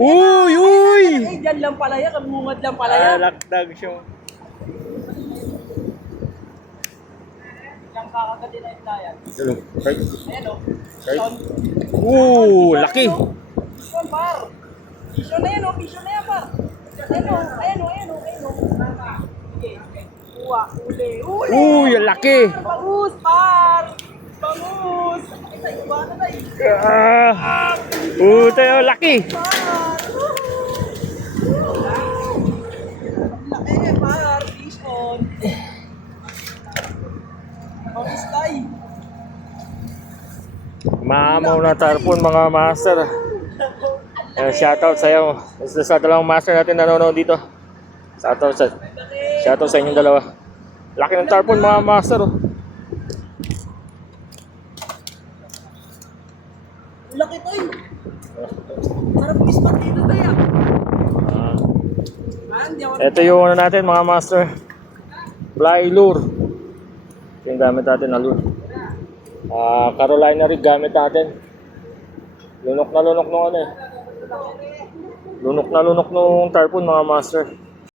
Uy! Uy! Eh, dyan lang pala yan. Kabungad lang pala yan. Lakdag siya. Yung kakagatin na yung tayan. Ayan o. Laki! Vision, par. Vision na yan o. Vision na yan, par. Ayan o. Ayan o. Ayan o. Ayan o. Sige. Uwa. Uli. Uli! Uy, ang laki! Bangus, par. Bangus. Ito yung iba na tayo. Tayo, laki! Par. Laki, par. Vision. Bangus tayo. Mamaw na tarpon mga master. Shoutout sa'yo. Isa sa dalawang master natin nanonood dito. Shoutout sa inyong dalawa. Laki ng tarpon mga master. Laki tayo. Sarap ispat dito tayo. Ito yung ano natin mga master. Fly lure. Ito yung gamit natin na lure. Carolina rig gamit natin. Lunok na lunok nung ano eh. Lunok na lunok nung tarpon mga master.